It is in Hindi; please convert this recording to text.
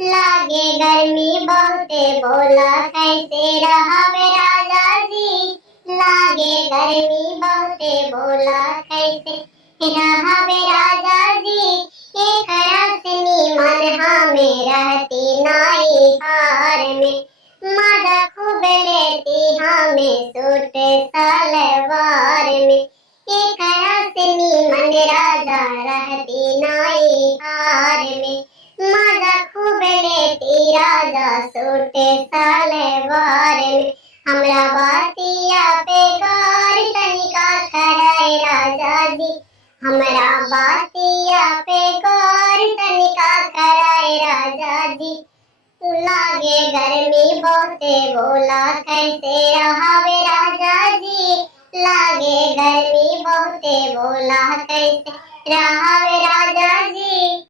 लागे गर्मी बहुते बोला कैसे रहबे राजा जी। लागे गर्मी बहुते बोला कैसे रहबे राजा जी। एकरा से निमन हमें रहती नाई हार में। मजा खूब लेती हमें सूट सलवार में। एकरा से निमन राजा रहती नाई हार में। मजा खूब लेती राजा सूट सलवार में। हमरा बातिया पे गौर तनिका करे राजा जी। हमरा बातिया पे गौर तनिका करे राजा जी। लागे गर्मी बहुते बोला कैसे रहबे राजा जी। लागे गर्मी बहुते बोला कैसे रहबे राजा जी।